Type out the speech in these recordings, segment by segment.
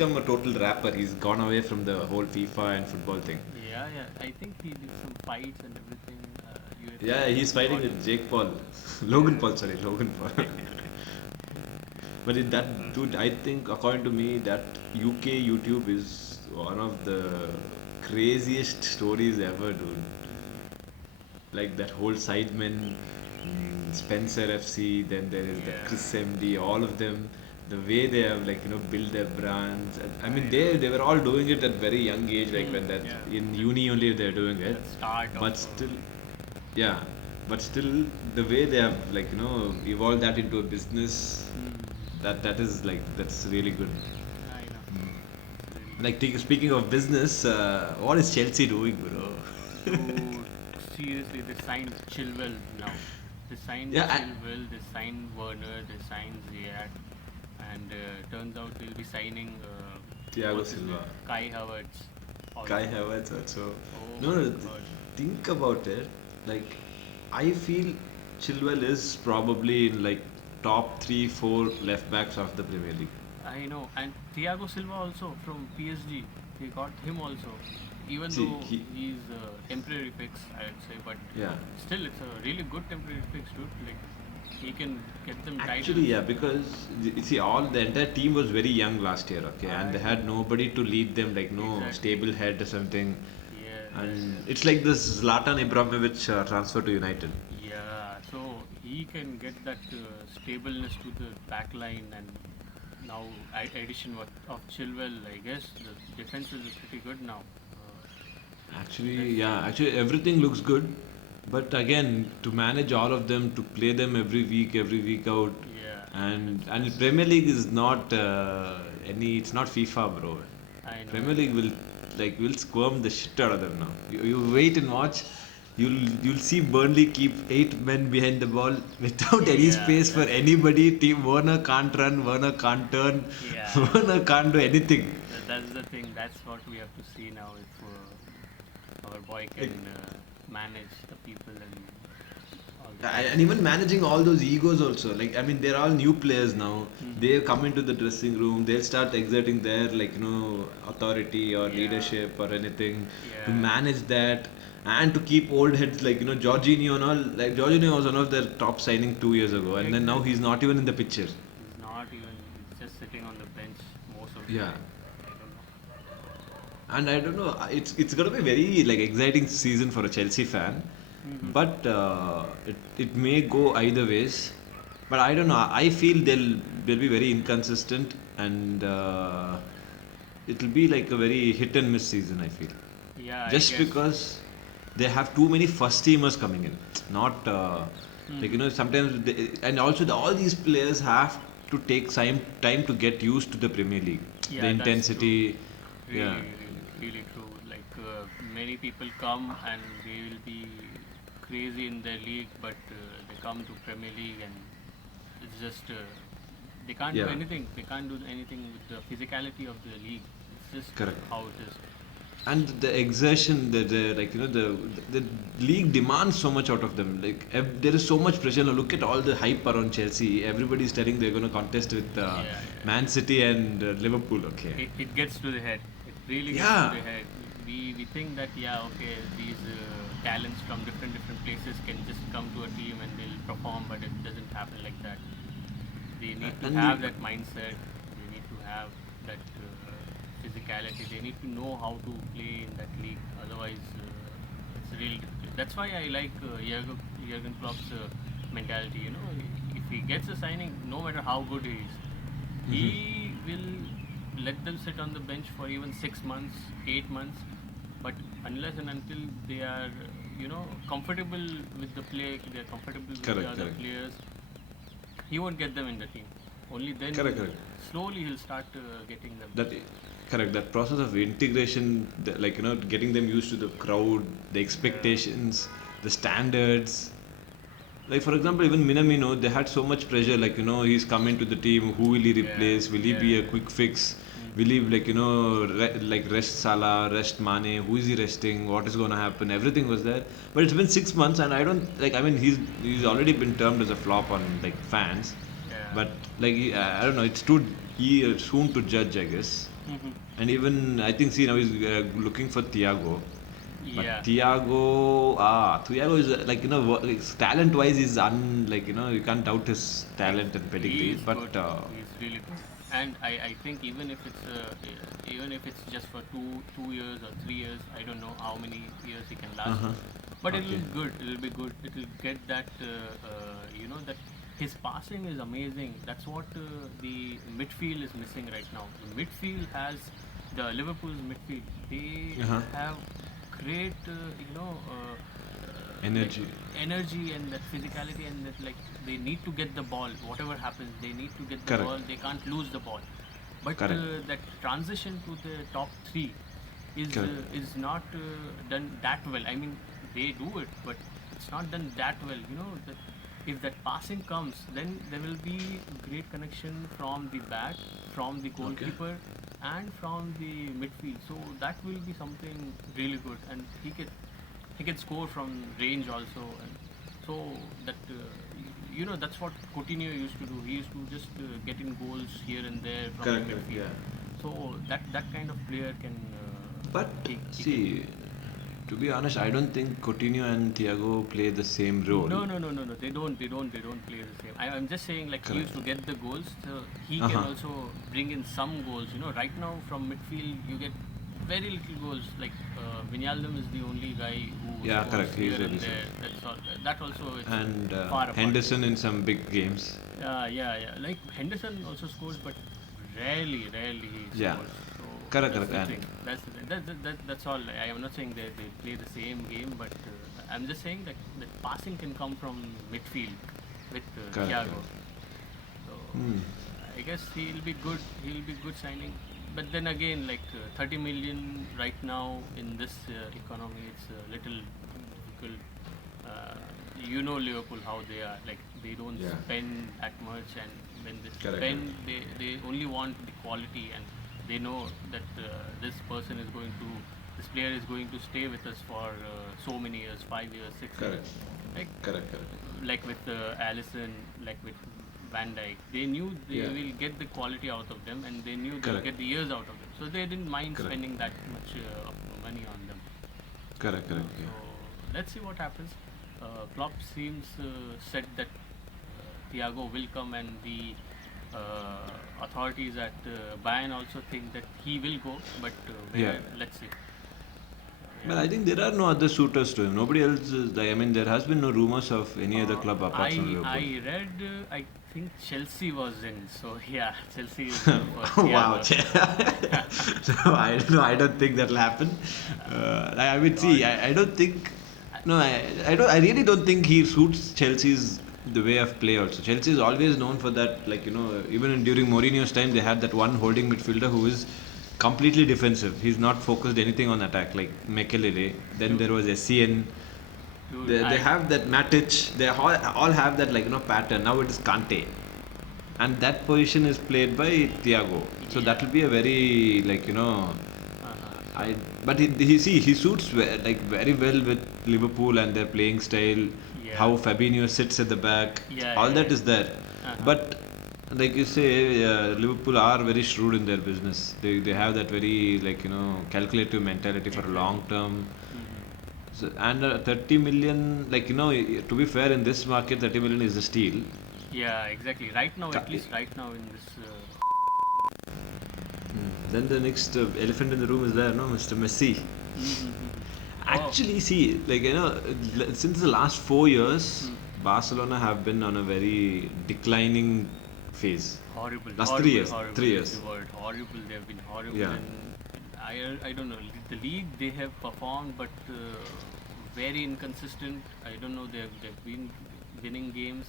become a total rapper. He's gone away from the whole FIFA and football thing. Yeah, yeah. I think he did some fights and everything. Yeah, UFC he's fighting got. with Jake Paul. Logan Yeah. Paul, sorry, Logan Paul. But that dude, I think according to me, that UK YouTube is one of the craziest stories ever, dude. Like that whole Sidemen, Spencer FC, then there is that Yeah. Chris MD, all of them. The way they have built their brands. And, I mean I know. they were all doing it at very young age, like when that Yeah. in uni only they're doing it. The start of. But still, yeah, but still the way they have evolved that into a business, that is that's really good. I know. It's really good. Like speaking of business, what is Chelsea doing, bro? Dude, seriously, they signed Chilwell now. They signed Yeah, Chilwell, they signed Werner, they signed Ziyech, and turns out they'll be signing Thiago what's his Silva, name? Kai Havertz Kai also. Havertz also. Oh No, my no, god. think about it. Like, I feel Chilwell is probably in like top three, four left backs of the Premier League. I know, and Thiago Silva also from PSG. They got him also, even See, though he's a temporary fix, I'd say, but yeah. still, it's a really good temporary fix, dude. Like he can get them Actually, titles. yeah, because you see, all the entire team was very young last year, okay, and I they had know. nobody to lead them, like no Exactly. stable head or something. Yes, yes, And yes. it's like this Zlatan Ibrahimovic transfer to United. Yeah, so he can get that stableness to the back line, and now addition of Chilwell, I guess the defense is pretty good now. Actually, Let's yeah, see. actually everything looks good, but again, to manage all of them, to play them every week out, Yeah, and that's Premier League is not it's not FIFA, bro. I know, Premier I League know. will squirm the shit out of them now. You wait and watch. You'll see Burnley keep 8 men behind the ball without any Yeah, space for anybody. Team Werner can't run, Werner can't turn, yeah. Werner can't do anything. That's the thing. That's what we have to see now. If our boy Like, can manage the people and all the and players. even managing all those egos also, like I mean they're all new players now. Hmm. They come into the dressing room, they'll start exerting their authority or Yeah, leadership or anything, to yeah. manage that, and to keep old heads like Jorginho and all. Like Jorginho was one of their top signing 2 years ago, and then now he's Exactly. not even in the picture. He's not even. He's just sitting on the bench most of the Yeah. time. I don't know. And I don't know, it's gonna be very like exciting season for a Chelsea fan, Hmm. but it may go either ways. But I don't know. I feel they'll be very inconsistent, and it'll be like a very hit and miss season. I feel Yeah, I just guess. because they have too many first teamers coming in, not like Hmm. sometimes and also all these players have to take time to get used to the Premier League, the Yeah, that's true. intensity. Yeah. Really, really, really true. Like many people come and they will be crazy in their league, but they come to Premier League and it's just they can't do Yeah. anything. They can't do anything with the physicality of the league. It's just Correct. how it is. And the exertion, the like the league demands so much out of them. Like there is so much pressure. Now look at all the hype around Chelsea. Everybody's telling they're going to contest with Yeah, yeah. Man City and Liverpool. Okay. It gets to the head. It really gets to Yeah. the head. We think that yeah, okay, these talents from different places can just come to a team and they'll perform, but it doesn't happen like that. They need to And have that mindset. They need to have that physicality. They need to know how to play in that league. Otherwise, it's really difficult. That's why I like Jurgen Klopp's mentality. You know, if he gets a signing, no matter how good he is, he will let them sit on the bench for even 6 months, 8 months. But unless and until they are, comfortable with the play, they're comfortable with the correct, other correct, players, he won't get them in the team. Only correct, then, correct. slowly, he'll start getting them. That correct. That process of integration, like getting them used to the crowd, the Yeah, expectations, the standards. Like for example, even Minamino, they had so much pressure. Like he's coming to the team. Who will he yeah, replace? Will he yeah, be a yeah. quick fix? Will Hmm. he like rest Salah, rest Mane? Who is he resting? What is going to happen? Everything was there. But it's been 6 months, and I don't like. I mean, he's already been termed as a flop on like fans. Yeah. But like I don't know. It's too soon to judge, I guess. Mhm. And even I think, see, now he's looking for Thiago. But Yeah. Thiago is like, talent wise, he's like, you can't doubt his talent and He pedigree. is good. But He's really good. And I think even if it's just for 2 years or 3 years, I don't know how many years he can last. uh-huh. But it'll Okay. be good. It'll be good. It'll get that that his passing is amazing. That's what the midfield is missing right now. The midfield has the Liverpool's midfield. They Uh-huh. have great like Energy. energy and that physicality and that like they need to get the ball whatever happens they need to get the Correct. ball they can't lose the ball but Correct. that transition to the top 3 Correct. is not done that well. I mean they do it but it's not done that well, that if that passing comes then there will be great connection from the back, from the Okay. goalkeeper and from the midfield, so that will be something really good and he can score from range also and so that that's what Coutinho used to do. He used to just get in goals here and there from the Correct. Correct. midfield, Yeah. so that kind of player can But he can see, to be honest, I don't think Coutinho and Thiago play the same role. no. They don't play the same. I'm just saying like he Correct. used to get the goals, so he Uh can huh. also bring in some goals. Right now from midfield you get very little goals. Like Wijnaldum is the only guy who Yeah, scores correct. here He's really and so. there. That's all. That also it's And far apart. Henderson in some big games. Yeah. Like Henderson also scores, but rarely he Yeah. scores. So Correct. that's Correct. the And thing. That's all. I am not saying they play the same game, but I'm just saying that passing can come from midfield with correct. Thiago. Correct. So Hmm. I guess he'll be good. He'll be good signing. But then again, like 30 million right now in this economy, it's a little difficult. Liverpool how they are. Like they don't Yeah. spend that much, and when they Correct. spend, they only want the quality, and they know that this player is going to stay with us for so many years, 5 years, 6 years. Correct. Like Correct. Correct. like with Allison, like with Van Dijk, they knew they Yeah. will get the quality out of them, and they knew they will Correct. get the years out of them. So they didn't mind Correct. spending that much of money on them. Correct. Correct. So Yeah. let's see what happens. Klopp seems said that Thiago will come, and the authorities at Bayern also think that he will go. But Yeah. where? Let's see. Well, Yeah. I think there are no other suitors to him. Nobody else is. I mean, there has been no rumors of any other Uh, club apart from Liverpool. I read I think Chelsea was in, so yeah, Chelsea is in for Wow. Thiago. So I don't know. I don't think that'll happen. I would see. God, I don't think. No, I don't. I really don't think he suits Chelsea's the way of play. Also, Chelsea is always known for that. Like, even during Mourinho's time, they had that one holding midfielder who is completely defensive. He's not focused anything on attack, like Mekelele. Then dude, there was Essien. dude, They have that Matic. They all have that, like, pattern. Now it is Kante, and that position is played by Thiago. So that yeah, will be a very, like, uh-huh. I but he suits like very well with Liverpool and their playing style. Yeah, How Fabinho sits at the back, all that is there. uh-huh. But like you say, Liverpool are very shrewd in their business. They have that very, like, calculative mentality for a Exactly. long term. Hmm. So, and 30 million, like, to be fair, in this market, 30 million is a steal. Yeah, exactly. Right now, Ca- at least right now in this. Then the next elephant in the room is there, no, Mr. Messi. Oh, Actually, see, like, since the last 4 years, hmm. Barcelona have been on a very declining phase. Horrible, Last three horrible, years, horrible 3 years. is the word. Horrible. They've been horrible, Yeah, and I don't know. The league they have performed, but very inconsistent. I don't know. They've been winning games,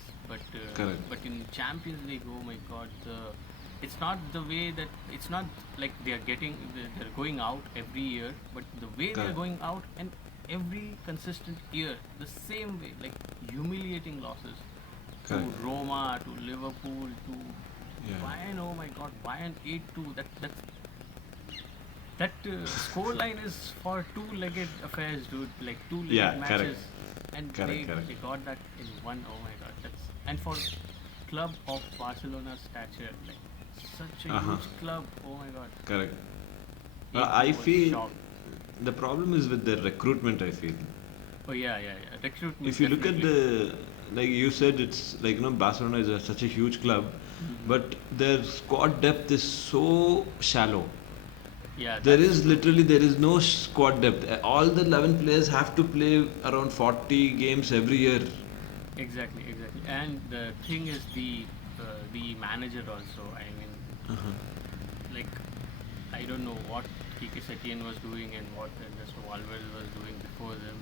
correct, but in Champions League, oh my God, it's not the way that it's not like they're going out every year, but the way they're correct, going out and every consistent year the same way, like humiliating losses to correct. Roma, to Liverpool, to Yeah, Bayern. Oh my God, Bayern 8-2. That scoreline is for two-legged affairs, dude. Like two-legged yeah, correct, matches, and correct, they correct. got that in one. Oh my God, that's and for club of Barcelona stature, like such a Uh huh, huge club. Oh my God. correct. I was feel shocked. the problem is with the recruitment. I feel Oh yeah. Recruitment if you look at definitely. the, like you said, it's like, Barcelona is such a huge club, Hmm. but their squad depth is so shallow. Yeah, There that's is true. literally there is no squad depth. All the 11 players have to play around 40 games every year. Exactly. And the thing is the manager also. I mean, like I don't know what Kike Setien was doing and what Ernesto Valverde was doing before them.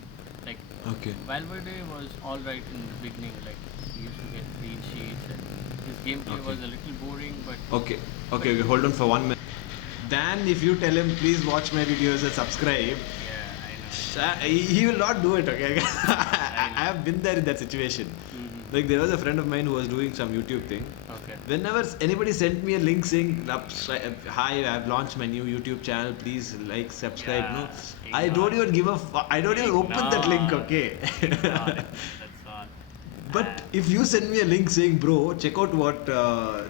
Like Okay. Valverde was all right in the beginning. Like he used to get clean sheets and his gameplay Okay. was a little boring, Okay. but Okay. Hold on for 1 minute. Dan, if you tell him please watch my videos and subscribe, yeah, he will not do it. Okay. I I know. have been there in that situation. Like there was a friend of mine who was doing some YouTube thing. Okay. Whenever anybody sent me a link saying, "Hi, I've launched my new YouTube channel. Please like, subscribe." No, Yeah, I don't ignore. even give a. I don't even open that link. Ignore. Okay. Ignore. That's all. But if you send me a link saying, "Bro, check out what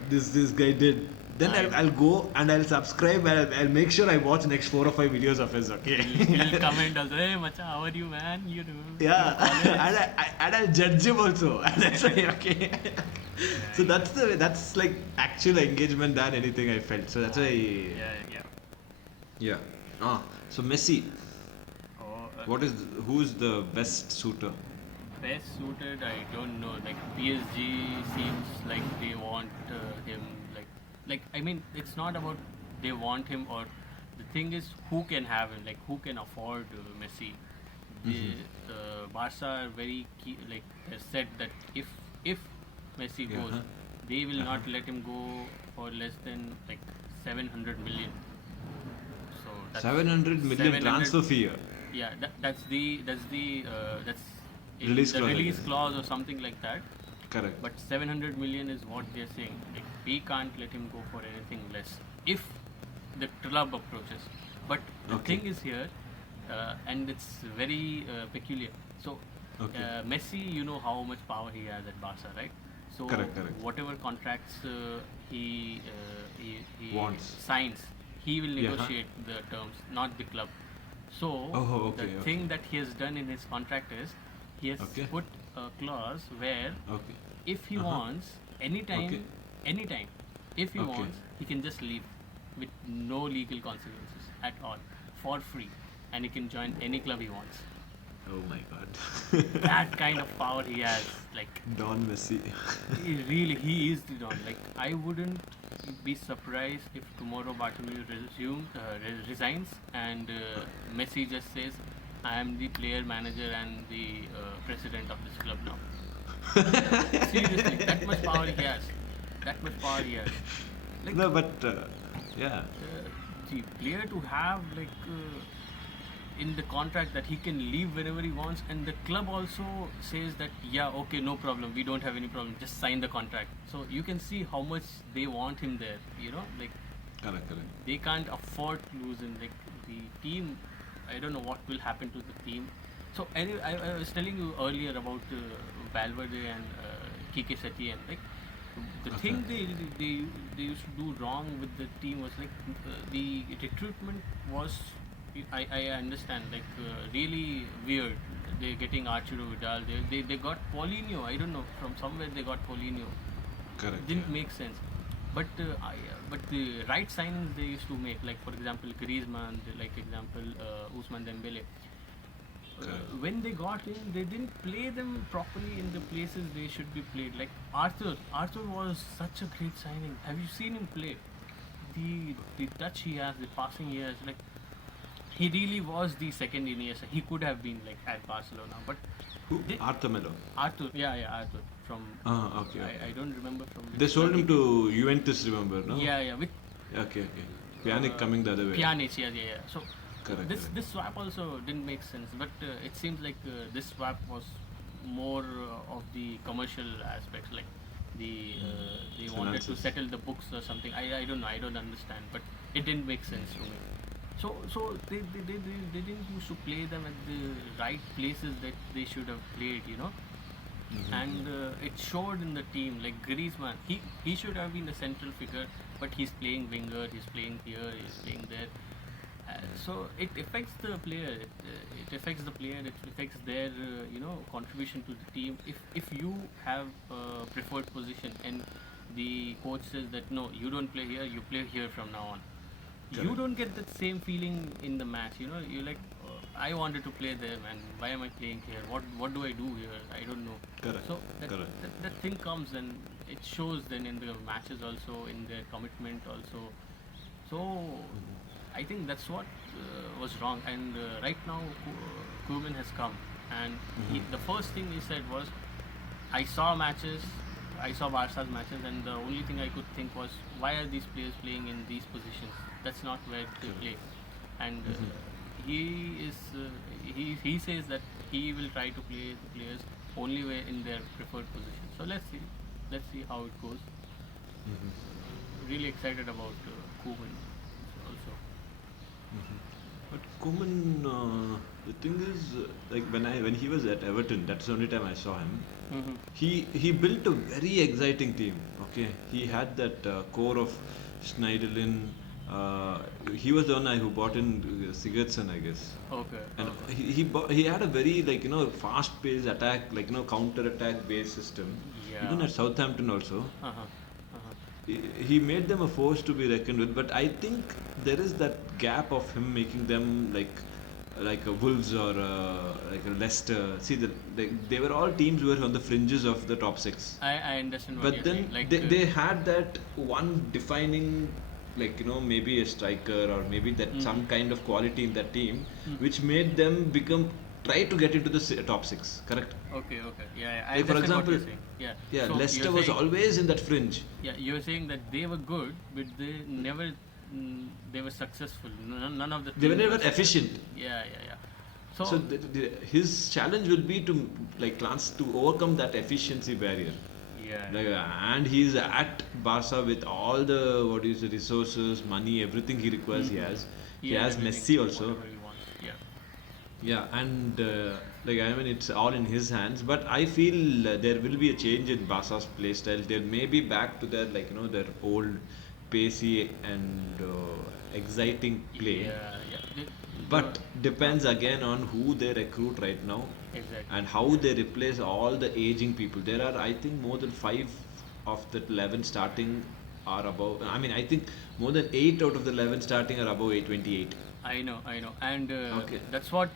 this guy did," then I I'll know. go and I'll subscribe and I'll make sure I watch next 4 or 5 videos of his. Okay. He'll comment also, hey macha, how are you man? You do Yeah, college. and I'll judge him also. And that's why, okay. Yeah, So that's like actual engagement than anything I felt. So that's I know. why, Yeah. yeah. So Messi, Oh, who's the best suitor? best suited, I don't know. Like PSG seems like they want him. Like I mean, it's not about they want him or the thing is who can have him. Like who can afford Messi. The Barca are very key, like they said that if Messi Yeah. goes, they will not let him go for less than like 700 million. So that's 700 million 700. transfer fee. Yeah, that's in Release the clause, I release guess. clause or something like that. Correct. But 700 million is what they're saying. Like we can't let him go for anything less if the club approaches. But the Okay. thing is here, and it's very peculiar. So Okay. Messi, you know how much power he has at Barca, right? So Correct. whatever contracts he Wants. signs, he will Yeah. negotiate the terms, not the club. So Oh, the okay. thing that he has done in his contract is he has Okay. put a clause where Okay. if he wants Okay. anytime, if he Okay. wants, he can just leave with no legal consequences at all for free, and he can join any club he wants. Oh my God. That kind of power he has, like Don Messi. he is the don. Like I wouldn't be surprised if tomorrow Bartomeu resigns and Messi just says, "I am the player, manager, and the president of this club now." Seriously, that much power he has. That much power he has. Like No, but yeah. the player to have in the contract that he can leave whenever he wants, and the club also says that yeah, okay, no problem, we don't have any problem, just sign the contract. So you can see how much they want him there. Like Correct. they can't afford to lose him. Like the team, I don't know what will happen to the team. So anyway, I was telling you earlier about Valverde and Kike Setien. Like the Okay. thing they used to do wrong with the team was like the recruitment was I understand like really weird. They're getting Arturo Vidal. They got Paulinho. I don't know, from somewhere they got Paulinho. Correct. Didn't Yeah. make sense. But the right signings they used to make, like for example Griezmann, like example Ousmane Dembele. Correct. When they got in, they didn't play them properly in the places they should be played. Like Arthur was such a great signing. Have you seen him play? The touch he has, the passing he has, like he really was the second Iniesta. He could have been like at Barcelona, but Who? they, Arthur Melo. Arthur, yeah, Arthur from. Okay. I don't remember from which They sold club him to Juventus, remember, no? Yeah, with Okay. Pjanic coming the other way. Pjanic, yeah. So Correct. this swap also didn't make sense, but it seems like this swap was more of the commercial aspects, like they wanted to Finances. settle the books or something. I don't know, I don't understand, but it didn't make sense to me. So they didn't used to play them at the right places that they should have played. And it showed in the team. Like Griezmann, he should have been the central figure, but he's playing winger, he's playing here, he's playing there, So it affects the player. It affects the player. It affects their contribution to the team. If you have a preferred position and the coach says that no, you don't play here, you play here from now on, you Correct. don't get that same feeling in the match. You're like, I wanted to play there, man. Why am I playing here? What do I do here? I don't know. Correct. So that, Correct. that that thing comes and it shows then in the matches also, in their commitment also. So I think that's what was wrong. And right now, Koeman has come, and the first thing he said was, I saw matches, I saw Barca's matches, and the only thing I could think was, why are these players playing in these positions? That's not where they play. And he says that he will try to play the players only way in their preferred position. So let's see how it goes. Really excited about Koeman also. But Koeman, the thing is, like when he was at Everton, that's the only time I saw him. Mm-hmm. He built a very exciting team. Okay, he had that core of Schneiderlin. He was the one who bought in Sigurdsson, I guess. Okay. And Okay. he had a very fast paced attack, counter attack based system. Even Yeah. at Southampton also, Uh-huh. Uh-huh. he made them a force to be reckoned with. But I think there is that gap of him making them like a Wolves or like a Leicester. See, they were all teams who were on the fringes of the top six. I understand what But you're then saying. Like they had that one defining, maybe a striker or maybe that some kind of quality in that team, which made them try to get into the top six. Correct? okay, okay. Yeah, yeah, I Like for understand what example, you're saying. Yeah. yeah, So Leicester you're was saying, always in that fringe. yeah, you're saying that they were good, but they never they were successful. None of the They were teams never were successful. efficient. Yeah, yeah, yeah. So, So his challenge will be to to overcome that efficiency barrier. yeah, And he's at Barca with all the resources, money, everything he requires. He has everything, Messi also. whatever he wants. Yeah. Yeah, and it's all in his hands. But I feel there will be a change in Barca's play style. They may be back to their their old pacey and exciting play. Yeah, yeah. But depends again on who they recruit right now Exactly. and how they replace all the aging people. There are, I think, more than 5 of the 11 starting are above. I mean, I think more than 8 out of the 11 starting are above 828. I know, and Okay. that's what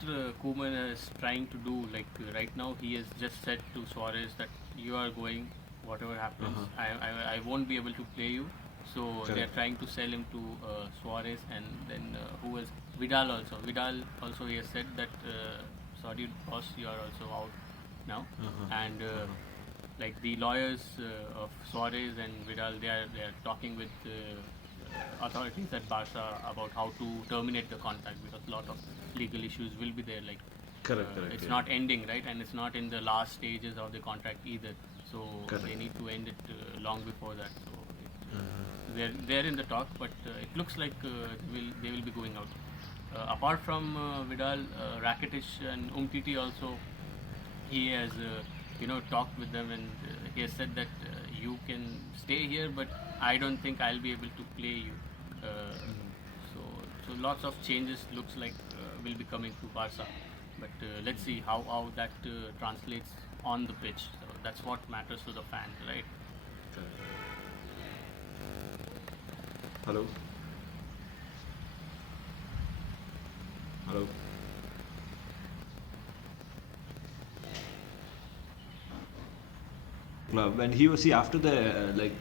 Koeman is trying to do. Like right now, he has just said to Suarez that you are going, whatever happens, I won't be able to play you. So they are Correct. trying to sell him to Suarez, and then who is Vidal also. Vidal also, he has said that sorry boss, you are also out now, and like the lawyers of Suarez and Vidal, they are talking with authorities at Barca about how to terminate the contract, because a lot of legal issues will be there. Like Correct, correct. it's Yeah. not ending, right, and it's not in the last stages of the contract either. So Correct. they need to end it long before that. So they're in the talk, but it looks like they will be going out. Apart from Vidal, Rakitic and Umtiti also, he has talked with them, and he has said that you can stay here, but I don't think I'll be able to play you. So lots of changes looks like will be coming to Barca, but let's see how that translates on the pitch. So that's what matters to the fans, right? Correct. Hello? Hello? Club, and he was, see, after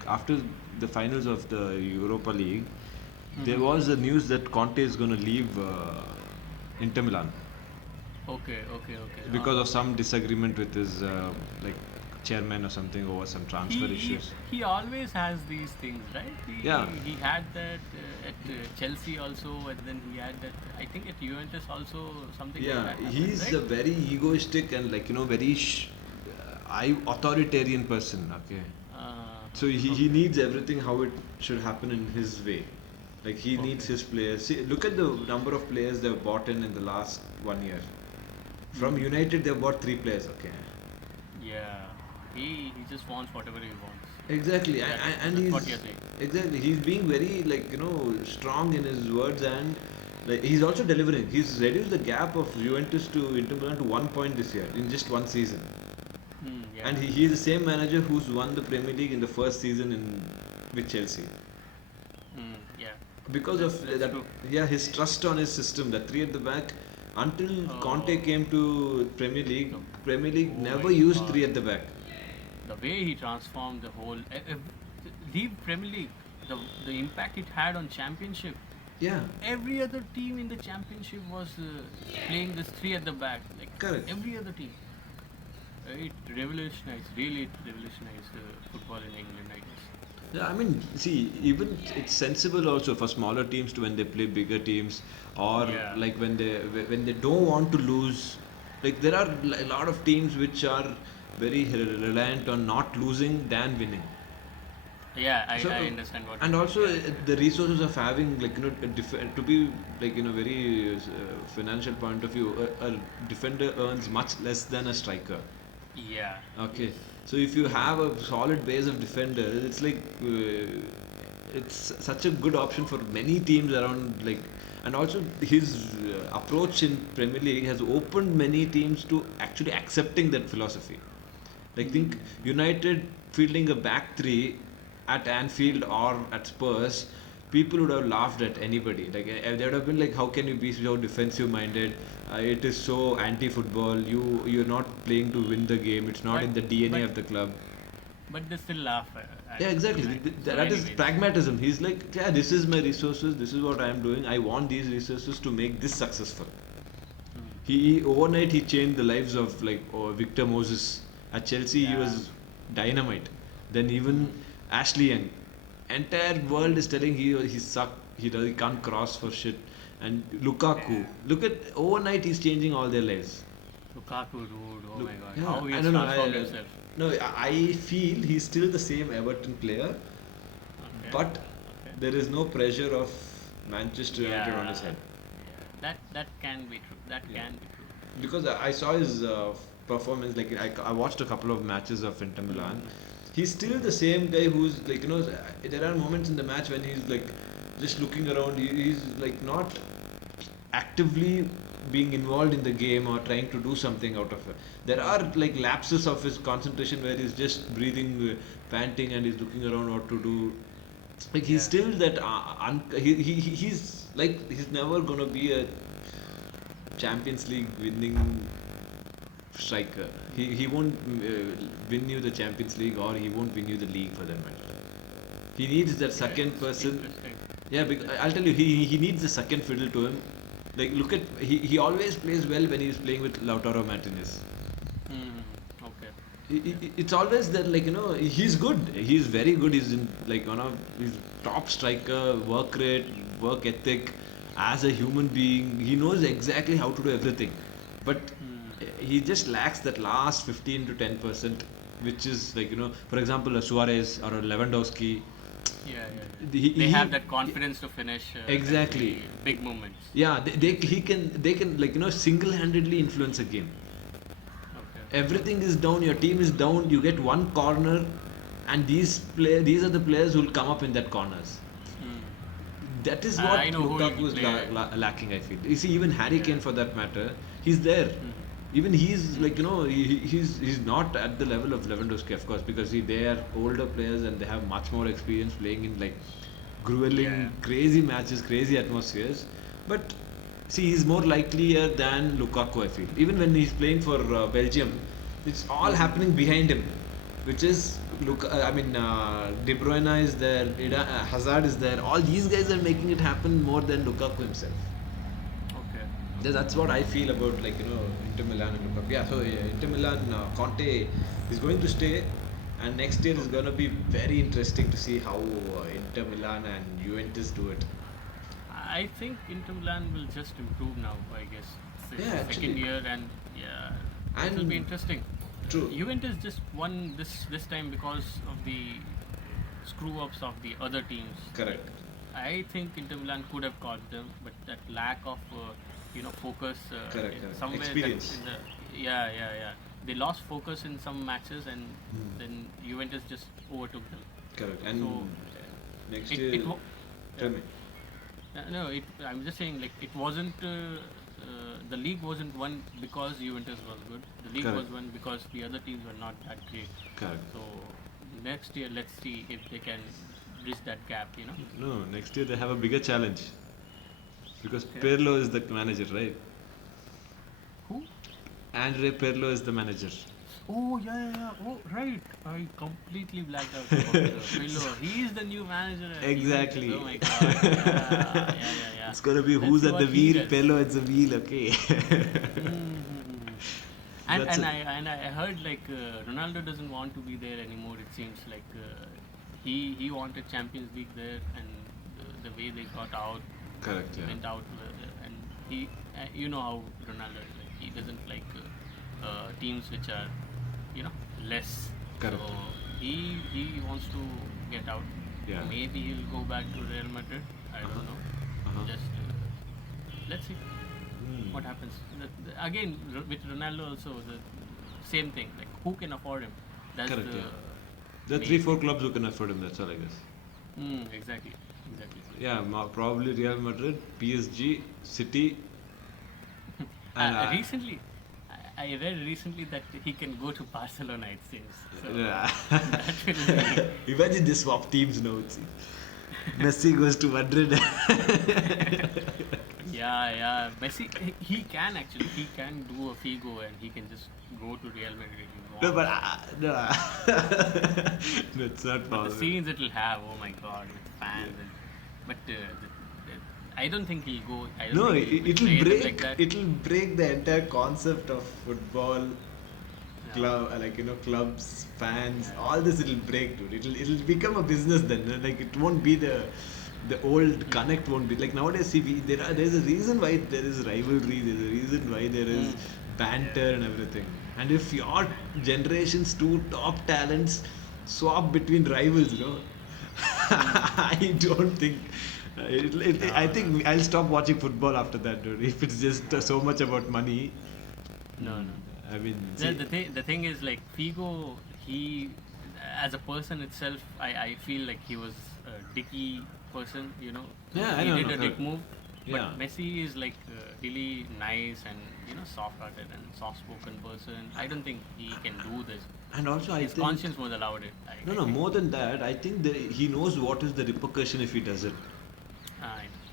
after the finals of the Europa League, there was a news that Conte is going to leave Inter Milan Okay. because of some disagreement with his chairman or something over some transfer issues. He always has these things, right? Yeah. He had that at Chelsea also, and then he had that, I think, at Juventus also, something like Yeah, that happened, he's right? a very egoistic and very authoritarian person. Okay, so he needs everything how it should happen in his way. Like he needs Okay. his players. See, look at the number of players they've bought in the last 1 year. From United, they've bought 3 players. Okay. Yeah, he just wants whatever he wants. Exactly, That's and what he's you're saying. exactly he's being very strong in his words, and Like he's also delivering. He's reduced the gap of Juventus to Inter Milan to 1 point this year in just one season. Yeah. And he is the same manager who's won the Premier League in the first season with Chelsea. Yeah. Because of That's that, true. yeah, his trust on his system, the three at the back. Until Conte Oh. came to Premier League Oh never my used God. three at the back. The way he transformed the whole leave Premier League, the impact it had on Championship. Yeah, Every other team in the Championship was playing this three at the back, like correct. every other team. It revolutionized, really, it revolutionized football in England, I guess. Yeah, I mean, see, even it's sensible also for smaller teams to when they play bigger teams, or Yeah. like when they don't want to lose. Like there are a lot of teams which are very reliant on not losing than winning. Yeah, I, So I understand what you and mean. also Yeah. the resources of having like to be like very financial point of view, a defender earns much less than a striker. Yeah. Yes. Okay, so if you have a solid base of defenders, it's like it's such a good option for many teams around. Like, and also his approach in Premier League has opened many teams to actually accepting that philosophy. Like, think United fielding a back three at Anfield or at Spurs, people would have laughed at anybody. Like, they would have been like, "How can you be so defensive minded? It is so anti-football. You're not playing to win the game. It's not But in the DNA but of the club." but they still laugh at Yeah, exactly. United. So, That is anyways. pragmatism. He's like, "Yeah, this is my resources. This is what I am doing. I want these resources to make this successful." He overnight he changed the lives of like Victor Moses at Chelsea. He Yeah. was dynamite. Then even Ashley Young, entire world is telling he suck. He can't cross for shit. And Lukaku, look at overnight he's changing all their lives. Lukaku, dude, oh Look, my god, yeah, how he I has don't know. transformed himself. No, I feel he's still the same Everton player, Okay. but Okay. there is no pressure of Manchester United on his Yeah. head. That can be true. That Yeah. can be true. Because I saw his performance. Like I watched a couple of matches of Inter Milan. He's still the same guy who's like there are moments in the match when he's like just looking around. He's like not actively being involved in the game or trying to do something out of it. There are like lapses of his concentration where he's just breathing, panting, and he's looking around what to do. Like he's Yeah. still that he's like he's never gonna be a Champions League winning striker. He won't win you the Champions League, or he won't win you the league for that matter. He needs that second It's person. interesting. Yeah, because I'll tell you, he needs the second fiddle to him. Like look at he always plays well when he's playing with Lautaro Martinez. Okay. It's always that like he's good. He's very good. He's in like he's top striker, work rate, work ethic. As a human being, he knows exactly how to do everything, but he just lacks that last 15 to 10%, which is like for example, a Suarez or a Lewandowski. Yeah, yeah, yeah. He, They he- have that confidence to finish Exactly. the big moments. Yeah, they can like single-handedly influence a game. Okay. Everything is down, your team is down, you get one corner, and these are the players who will come up in that corners. That is what I know who Lukaku will is play. lacking, I feel. You see, even Harry Yeah. Kane for that matter, he's there. Even he's like he's not at the level of Lewandowski, of course, because they are older players and they have much more experience playing in like grueling, Yeah. crazy matches, crazy atmospheres. But see, he's more likelier than Lukaku, I feel. Even when he's playing for Belgium, it's all happening behind him, which is De Bruyne is there, Hazard is there. All these guys are making it happen more than Lukaku himself. Okay. That's what I feel about Inter Milan and Lukaku. Yeah, so Inter Milan, Conte is going to stay, and next year is going to be very interesting to see how Inter Milan and Juventus do it. I think Inter Milan will just improve now. I guess it's the Yeah, second actually. year, and yeah, it will And be interesting. true. Juventus just won this time because of the screw ups of the other teams. Correct. I think Inter Milan could have caught them, but that lack of focus Correct, in correct. somewhere Experience. that in the yeah, they lost focus in some matches, and then Juventus just overtook them. Correct. And So next it, year, it wa- tell me. No, I'm just saying, like, it wasn't. The league wasn't won because Juventus was good. The league Correct. was won because the other teams were not that great. Correct. So next year, let's see if they can bridge that gap. No, next year they have a bigger challenge because Okay. Pirlo is the manager, right? Who? Andre Pirlo is the manager. Oh yeah, yeah, yeah. Oh right. I completely blacked out about Pirlo. He is the new manager at Juventus. Exactly. Oh my god. Yeah, yeah, yeah, yeah. It's gonna be Let's who's see at the what he wheel. does. Pirlo at the wheel. Okay. Mm-hmm. And That's and it. I heard like Ronaldo doesn't want to be there anymore. It seems like he wanted Champions League there, and the way they got out, Correct. Yeah. went out, and he you know how Ronaldo is like. He doesn't like teams which are less. Correct. So he wants to get out. Yeah. Maybe he'll go back to Real Madrid. I don't know. Uh-huh. Just let's see Hmm. what happens. Again, with Ronaldo also the same thing. Like who can afford him? That's Correct. the Yeah. There are main 3-4 thing. clubs who can afford him. That's all I guess. Exactly, exactly. Yeah, probably Real Madrid, PSG, City, and Recently, I read recently that he can go to Barcelona. It seems. So yeah. that will be. Imagine they swap teams now. See. Messi goes to Madrid. Yeah, yeah. Messi, he can actually. He can do a Figo and he can just go to Real Madrid if he No, wants. but no, no, it's not But the possible. scenes it will have, oh my god, with fans. And, but I don't think he'll go. I don't No, think he'll it'll betray them break. like that. It'll break the entire concept of football, Yeah. club, like clubs, fans. All this it'll break, dude. It'll become a business then. Like it won't be the old connect won't be like nowadays. See, there's a reason why there is rivalry. There's a reason why there is Mm. banter and everything. And if your generation's two top talents swap between rivals, I don't think. I No, think I'll stop watching football after that, dude. If it's just so much about money, no, no. I mean, The thing is like Figo, he as a person itself, I feel like he was a dicky person, Yeah, I he know, did no, a dick move. But yeah. Messi is like really nice and soft-hearted and soft-spoken person. I don't think he can do this. And also, I His think conscience would allow it. no, I no. think. More than that, I think that he knows what is the repercussion if he does it.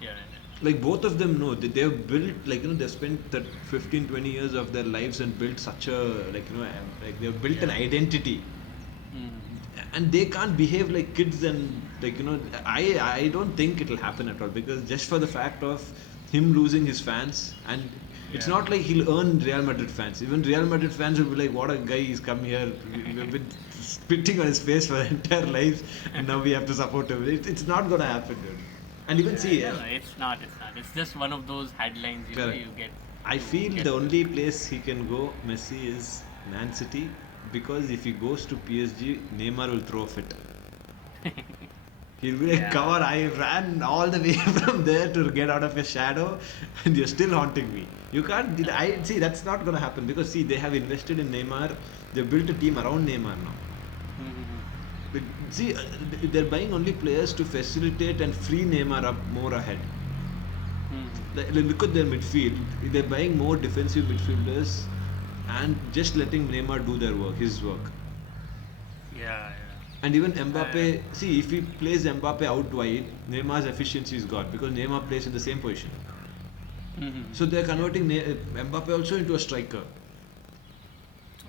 Yeah, Like both of them know that they've built, like they've spent that 15, 20 years of their lives and built such a like they've built an Yeah. identity. Mm. And they can't behave like kids and I don't think it'll happen at all because just for the fact of him losing his fans and it's Yeah. not like he'll earn Real Madrid fans. Even Real Madrid fans will be like, what a guy, he's come here. We've been spitting on his face for their entire lives and now we have to support him. It's not gonna happen, dude. And even see, No, it's not. It's just one of those headlines Correct. you get. I to feel get the only place he can go, Messi, is Man City because if he goes to PSG, Neymar will throw a fit. He'll be like, Yeah. come on, I ran all the way from there to get out of your shadow and you're still haunting me. You can't, I see, that's not going to happen because see, they have invested in Neymar, they built a team around Neymar now. Mhm. But see, they're buying only players to facilitate and free Neymar up more ahead. Mhm. Look at their midfield. They're buying more defensive midfielders and just letting Neymar do their work, his work. Yeah, And even Mbappe, see, if he plays Mbappe out wide, Neymar's efficiency is gone because Neymar plays in the same position. yeah. Mhm. So they're converting Mbappe also into a striker.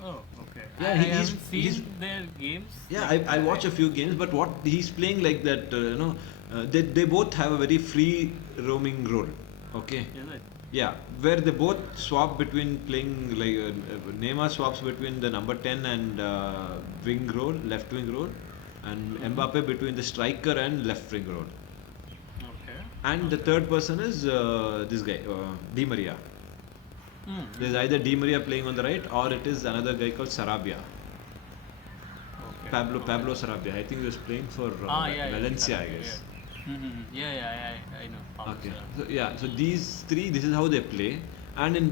Oh, okay. Yeah, I he's- haven't seen he's- their games. Yeah, like, I watch a few games, but what he's playing like that, they both have a very free roaming role. Okay. Is it? Yeah, where they both swap between playing like Neymar swaps between the number 10 and wing role, left wing role, and Mbappe between the striker and left wing role. Okay. And the third person is this guy, Di Maria. Mm. There's either Di Maria playing on the right or it is another guy called Sarabia. Okay. Pablo Sarabia. I think he was playing for Yeah, Valencia, I yeah. guess. Yeah, I know. Pablo Okay. Sarabia. So these three, this is how they play, and in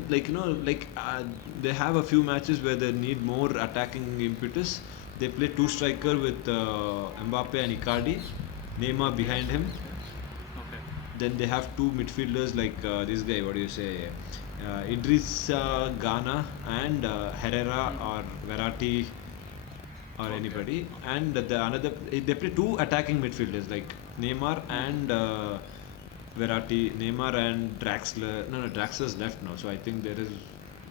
they have a few matches where they need more attacking impetus. They play two striker with Mbappe and Icardi, Neymar behind him. Okay. then they have two midfielders like this guy. What do you say? Idris Ghana and Herrera or Verratti or Okay. anybody, and the another they play two attacking midfielders like Neymar and Verratti, Neymar and Draxler. No, Draxler's left now, so I think there is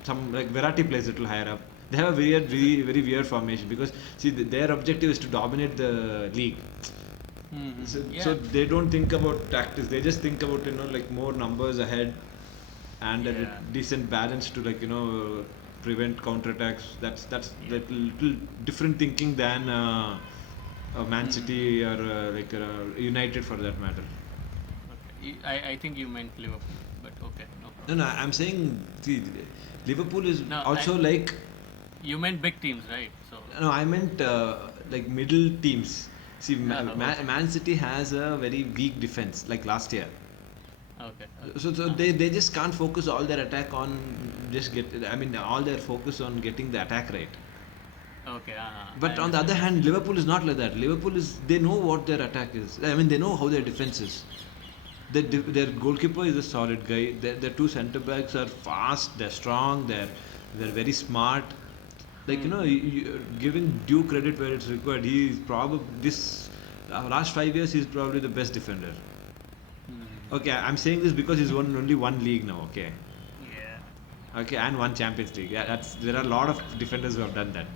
some like Verratti plays a little higher up. They have a weird, very weird formation because see their objective is to dominate the league. So Yeah. they don't think about tactics. They just think about like more numbers ahead and a Yeah. decent balance to prevent counterattacks. That's Yeah. little different thinking than Man Mm-hmm. City or United for that matter. Okay. I think you meant Liverpool, but okay, no No, problem. no, I'm saying see, Liverpool is No, also like you meant big teams, right? So, no, I meant like middle teams. See, okay, Man City has a very weak defense like last year. okay, okay. So they just can't focus all their attack on just get. I mean, all their focus on getting the attack right. Okay, I But on the understand other what hand, you're saying. Liverpool is not like that. Liverpool is they know what their attack is. I mean, they know how their defense is. Their goalkeeper is a solid guy. Their two centre backs are fast. They're strong. They're very smart. Like giving due credit where it's required. He is probably this last 5 years he's probably the best defender. Hmm. Okay, I'm saying this because he's won only one league now. Okay, Yeah. okay, and one Champions League. Yeah, that's there are a lot of defenders who have done that.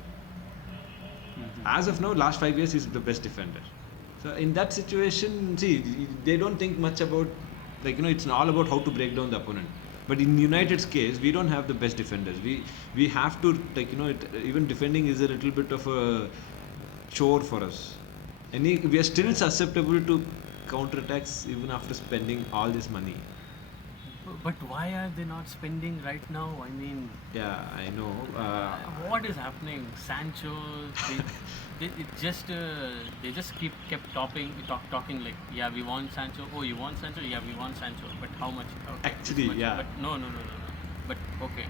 As of now, last 5 years he's the best defender. So in that situation, see, they don't think much about it's all about how to break down the opponent. But in United's case, we don't have the best defenders. We have to even defending is a little bit of a chore for us. We are still susceptible to counterattacks even after spending all this money. But why are they not spending right now? I mean, Yeah, I know. what is happening? Sancho, they just kept talking like, yeah, we want Sancho. Oh, you want Sancho? Yeah, we want Sancho. But how much? Okay, this Actually, much. yeah. But no. But okay,